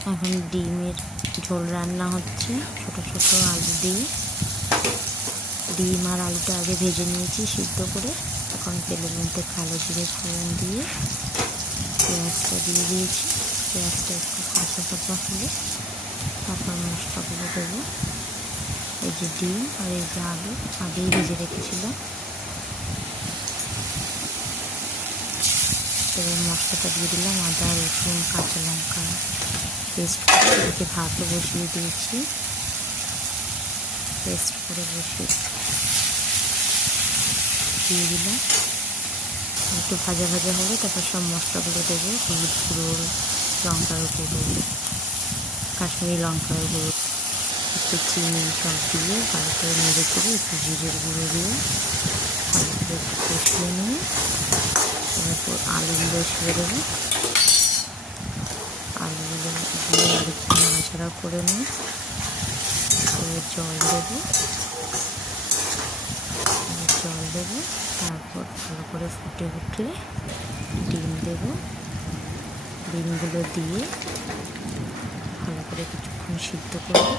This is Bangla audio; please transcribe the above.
এখন ডিমের ঝোল রান্না হচ্ছে। ছোট ছোট আলু দিয়ে ডিম আর আলুটা আগে ভেজে নিয়েছি সিদ্ধ করে। এখন তেলের মধ্যে কালো জিরে ফোড়ন দিয়ে পেঁয়াজটা দিয়ে দিয়েছি। পেঁয়াজটা একটু কাঁচা পাকা হলে তারপর মশলাগুলো দেবো। এই যে ডিম আর এই যে আলু আগেই ভেজে রেখেছিলাম। এবার মশলাটা দিয়ে দিলাম, আদা রসুন কাঁচা লঙ্কা পেস্ট করে ভাতও বসিয়ে দিয়েছি। পেস্ট করে বসিয়ে দিয়ে দিলাম। একটু ভাজা ভাজা হলে তারপর সব মশলাগুলো দেবো। হলুদ গুঁড়ো, লঙ্কার গুঁড়ো, কাশ্মীরি লঙ্কার গুঁড়ো, একটু চিনি সব দিয়ে ভালো করে নেড়ে করে একটু জিরের গুঁড়ো দিয়ে ভালো করে একটু কষিয়ে নিয়ে তারপর আলুগুলো ছেড়ে দেবো। আলুগুলো দিয়ে আর একটু নাড়াচাড়া করে নিয়ে জল দেবো। তারপর ভালো করে ফুটে উঠলে ডিম দেবো। ডিমগুলো দিয়ে ভালো করে কিছুক্ষণ সিদ্ধ করবো।